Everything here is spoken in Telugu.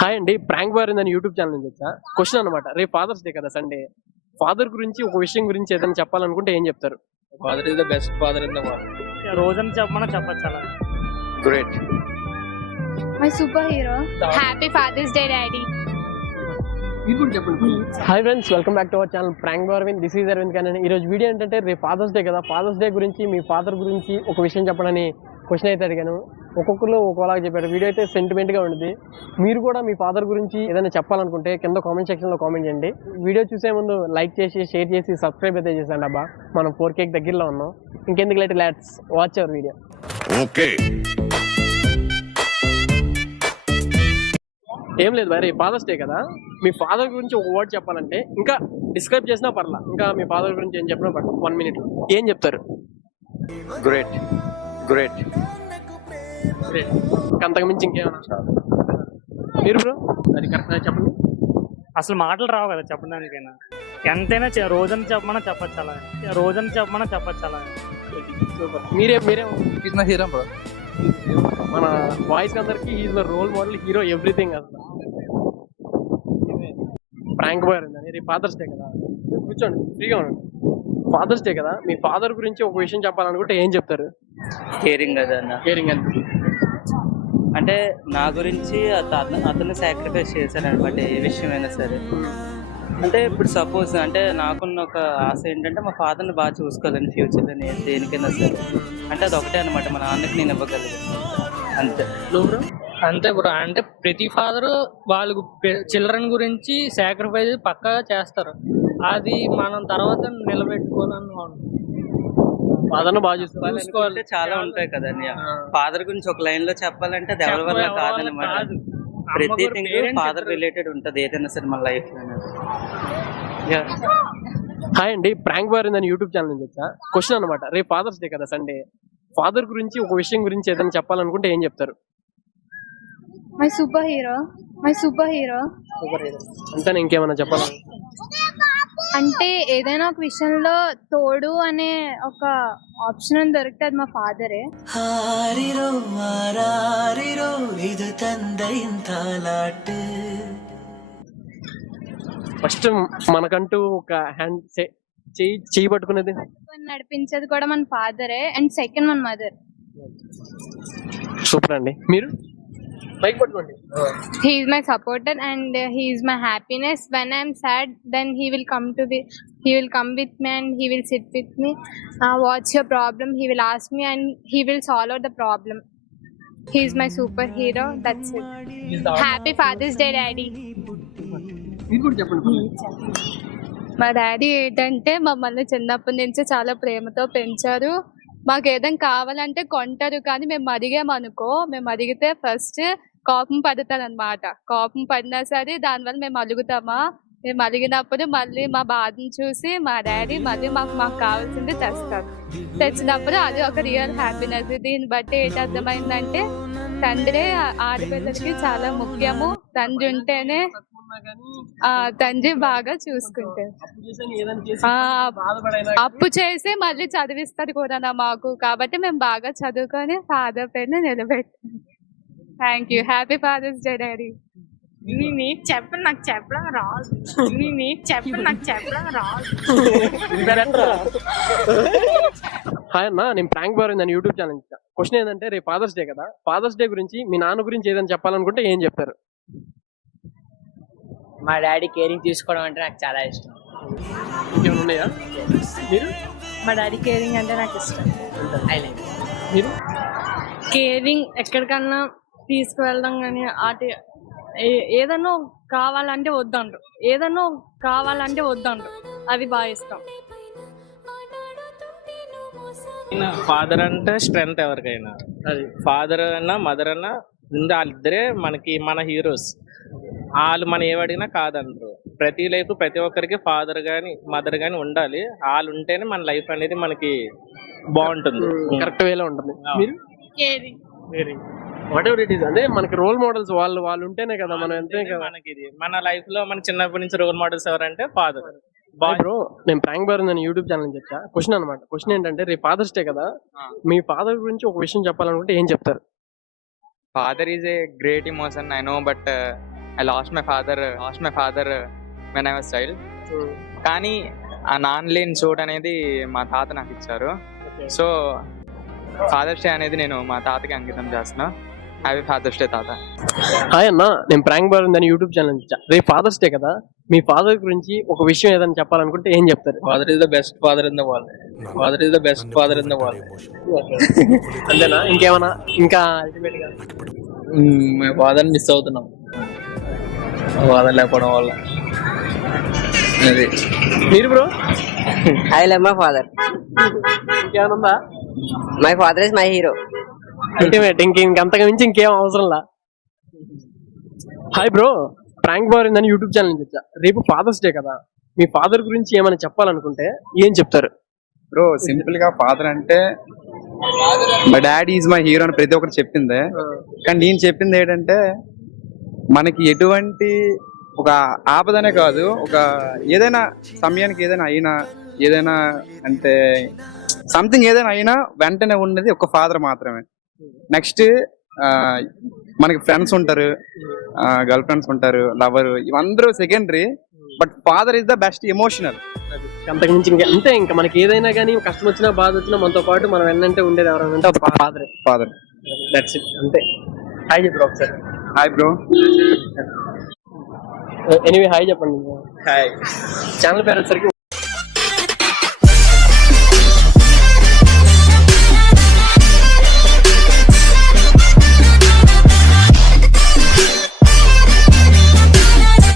హాయ్ అండి ప్రాంక్ బార్ అని యూట్యూబ్ ఛానల్ నుంచి వచ్చా? క్వశ్చన్ అనమాట రేపు ఫాదర్స్ డే కదా సండే. ఫాదర్ గురించి ఒక విషయం గురించి ఏదైనా చెప్పాలనుకుంటే ఏం చెప్తారు? Father is the best father in the world. రోజని చెప్పమని చెప్పచ్చు అలా. Great my super hero happy father's day daddy hi friends welcome back to our channel prank bar win this is Aravind కానీ ఈ రోజు వీడియో ఏంటంటే రేపు ఫాదర్స్ డే కదా. ఫాదర్స్ డే గురించి మీ ఫాదర్ గురించి ఒక విషయం చెప్పడని క్వశ్చన్ అయితే అడిగాను. ఒక్కొక్కరు ఒక్కోలాగా చెప్పారు. వీడియో అయితే సెంటిమెంట్గా ఉంటుంది మీరు కూడా మీ ఫాదర్ గురించి ఏదైనా చెప్పాలనుకుంటే కింద కామెంట్ సెక్షన్లో కామెంట్ చేయండి. వీడియో చూసే ముందు లైక్ చేసి షేర్ చేసి సబ్స్క్రైబ్ అయితే చేసండి అబ్బా. మనం ఫోర్ కేక్ దగ్గరలో ఉన్నాం. ఇంకెందుకు late let's watch our video Okay. ఏం లేదు మరి ఫాదర్స్ డే కదా. మీ ఫాదర్ గురించి ఒక వర్డ్ చెప్పాలంటే ఇంకా డిస్క్రైబ్ చేసినా పర్లా. ఇంకా మీ ఫాదర్ గురించి ఏం చెప్పినా పర్లా. వన్ మినిట్ ఏం చెప్తారు? గ్రేట్ గ్రేట్ అంతకు మించి ఇంకేమన్నా? మీరు బ్రో? అది కరెక్ట్? చెప్పండి. అసలు మాటలు రావు కదా చెప్పడానికైనా. ఎంతైనా చె- రోజని చెప్పమని చెప్పచ్చు అలా. రోజని చెప్పమని చెప్పచ్చు అలా. సూపర్. మీరే మీరే నా హీరో బ్రో మన బాయ్స్ అందరికి is the role model hero everything అసలు. ప్రాంక్ బాయ్ ఉందని రేపు ఫాదర్స్ డే కదా. కూర్చోండి ఫ్రీగా ఉండండి. ఫాదర్స్ డే కదా. మీ ఫాదర్ గురించి ఒక విషయం చెప్పాలనుకుంటే ఏం చెప్తారు? కేరింగ్ కదా అన్న. కేరింగ్ అని అంటే నా గురించి అత- అతను సాక్రిఫైస్ అనమాట ఏ విషయమైనా సరే. అంటే ఇప్పుడు సపోజ్ అంటే నాకున్న ఒక ఆశ ఏంటంటే మా ఫాదర్ని బాగా చూసుకోవాలని ఫ్యూచర్లో నేను దేనికైనా సరే. అంటే అది ఒకటే అనమాట మా నాన్నకి నేను ఇవ్వగలిగాను అంతే. అంతే బ్రో. అంటే ప్రతి ఫాదర్ వాళ్ళకు చిల్డ్రన్ గురించి సాక్రిఫైస్ పక్కాగా చేస్తారు. అది మనం తర్వాత నిలబెట్టుకోవాలని ఫాదర్ను బాగా చూసుకోవాలి చూసుకోవాలంటే చాలా ఉంటాయి కదా ఫాదర్ గురించి ఒక లైన్లో చెప్పాలంటే అది ఎవరి వల్ల కాదనమాట. ప్రతి థింగ్ ఫాదర్ రిలేటెడ్ ఉంటది ఏదైనా సరే మన లైఫ్లో హాయ్ అండి ప్రాంక్ బార్ అని యూట్యూబ్ ఛానల్ నుంచి వచ్చా? క్వశ్చన్ అనమాట రేపు ఫాదర్స్ డే కదా సండే ఫాదర్ గురించి ఒక విషయం గురించి ఏదైనా చెప్పాలనుకుంటే ఏం చెప్తారు? My super hero my super hero అంతే ఇంకేమైనా చెప్పాలా? అంటే ఏదైనా ఒక విషయంలో తోడు అనే ఒక ఆప్షన్ దొరికితే మా ఫాదరే ఫస్ట్ మనకంటూ ఒక హ్యాండ్ చేయి చేయి పట్టుకునేది. నడిపించేది కూడా మన ఫాదరే అండ్ సెకండ్ మన మదర్ సూపర్ అండి. మీరు? బైక్ పట్టుకోండి uh, he is my happiness when i'm sad then he will come to the he will come with me and he will sit with me uh, what's your problem he will ask me and he will solve out the problem he is my superhero that's it happy father's day daddy మీరు కూడా చెప్పండి మా డాడీ ఏంటంటే మమ్మల్ని చిన్నప్పటి నుంచి చాలా ప్రేమతో పెంచారు మాకు ఏదైనా కావాలంటే కొంటారు కానీ మేము అడిగామనుకో మేము అడిగితే ఫస్ట్ కోపం పడతాను అనమాట కోపం పడినా సరే దానివల్ల మేము అలుగుతామా? మేము అలిగినప్పుడు మళ్ళీ మా బాధను చూసి మా డాడీ మళ్ళీ మాకు మాకు కావాల్సింది తెస్తారు. తెచ్చినప్పుడు అది ఒక రియల్ హ్యాపీనెస్. దీన్ని బట్టి ఏంటి అర్థమైందంటే తండ్రి ఆడపిల్లలకి చాలా ముఖ్యము. తండ్రి ఉంటేనే తండ్రి బాగా చూసుకుంటారు అప్పు చేసి మళ్ళీ చదివిస్తారు కూడా నా మాకు. కాబట్టి మేము బాగా చదువుకొని ఫాదర్ పేరుని నిలబెట్టాం thank you happy father's day daddy నీకు చెప్ప నాకు చెప్పడం రాదు. నీకు చెప్ప నాకు చెప్పడం రాదు. హాయ్ అన్న నేను ప్రాంక్ బార్ అని యూట్యూబ్ ఛానల్ క్వశ్చన్ ఏంటంటే రేపు ఫాదర్స్ డే కదా. ఫాదర్స్ డే గురించి మీ నాన్న గురించి ఏదైనా చెప్పాలనుకుంటే ఏం చెప్తారు? మా డాడీ కేరింగ్ తీసుకోవడం అంటే నాకు చాలా ఇష్టం. ఇంకేమైనా ఉన్నాయా? మీరు? మా డాడీ కేరింగ్ అంటే నాకు ఇష్టం. మీరు? కేరింగ్ ఎక్కడికన్నా తీసుకువెళ్ళడం కానీ అటు ఏ- ఏదన్నా కావాలంటే వద్దంటారు ఏదన్నా కావాలంటే వద్దంటారు అది బాగా ఇష్టం. ఫాదర్ అంటే స్ట్రెంగ్త్ ఎవరికైనా. అది ఫాదర్ అన్నా మదర్ అన్నా ముందు వాళ్ళిద్దరే మనకి మన హీరోస్. వాళ్ళు మనం ఏమడిగినా కాదంటారు ప్రతి లైఫ్ ప్రతి ఒక్కరికి ఫాదర్ కానీ మదర్ కానీ ఉండాలి. వాళ్ళు ఉంటేనే మన లైఫ్ అనేది మనకి బాగుంటుంది. కరెక్ట్ వేలో ఉంటుంది. మీరు? వాట్ ఎవర్ ఇట్ ఈస్ అంటే మనకి రోల్ మోడల్స్ వాళ్ళు వాళ్ళు ఉంటేనే కదా మనం ఎంతే ఉంటేనే కదా. మనకి ఇది. మన లైఫ్లో మన చిన్నప్పటి నుంచి రోల్ మోడల్స్ ఎవరంటే ఫాదర్ బాయ్ బ్రో నేను ప్రాంక్ బార్ అని యూట్యూబ్ ఛానల్ నుంచి వచ్చా. క్వశ్చన్ అనమాట క్వశ్చన్ ఏంటంటే రేపు ఫాదర్స్ డే కదా. మీ ఫాదర్ గురించి ఒక విషయం చెప్పాలనుకుంటే ఏం చెప్తారు? Father is a great emotion i know but uh, i lost my father lost my father uh, when i was child. కానీ ఆ నాన్న లేని చోటు అనేది మా తాత నాకు ఇచ్చారు. సో ఫాదర్స్ డే అనేది నేను మా తాతకి అంకితం చేస్తున్నా. హ్యాపీ ఫాదర్స్ డే తాత. హాయ్ అన్న నేను ప్రాంక్ బార్ అని యూట్యూబ్ ఛానల్ నుంచి. రేపు ఫాదర్స్ డే కదా మీ ఫాదర్ గురించి ఒక విషయం ఏదైనా చెప్పాలనుకుంటే ఏం చెప్తారు? Father is the best father in the world. Father is the best father in the world. అంతేనా? ఇంకేమన్నా? ఇంకా అల్టిమేట్గా? మేము ఫాదర్ మిస్ అవుతున్నాం. ఫాదర్ లేకపోవడం వల్ల. అది. మీరు bro? I love my father. ఇంకేమైనా ఉందా? My father is my hero. Ultimate ఇంక ఇంకంతకు మించి ఇంకేం అవసరం లా. హాయ్ బ్రో ప్రాంక్ బార్ అని యూట్యూబ్ ఛానల్ నుంచి వచ్చా. రేపు ఫాదర్స్ డే కదా. మీ ఫాదర్ గురించి ఏమైనా చెప్పాలనుకుంటే ఏం చెప్తారు? బ్రో సింపుల్గా ఫాదర్ అంటే మా డాడీ ఈజ్ మై హీరో అని ప్రతి ఒక్కరు చెప్పిందే. కానీ నేను చెప్పింది ఏంటంటే మనకి ఎటువంటి ఒక ఆపదనే కాదు ఒక ఏదైనా సమయానికి ఏదైనా అయినా ఏదైనా అంటే సంథింగ్ ఏదైనా అయినా వెంటనే ఉన్నది ఒక ఫాదర్ మాత్రమే. నెక్స్ట్ మనకి ఫ్రెండ్స్ ఉంటారు గర్ల్ ఫ్రెండ్స్ ఉంటారు lover ఇవందరూ secondary but father is the best emotional అంతకు మించి ఇంకా అంతే ఇంకా మనకి ఏదైనా కానీ కష్టం వచ్చినా బాధ వచ్చినా మనతో పాటు మనం ఎన్నంటే ఉండేది ఎవరైనా అంటే ఒక ఫాదరే ఫాదర్ దట్స్ ఇట్ అంతే. హాయ్ చెప్పు ఒకసారి హాయ్ బ్రో ఎనీవే హాయ్ చెప్పండి. హాయ్ ఛానల్ పేరు వచ్చేసరికి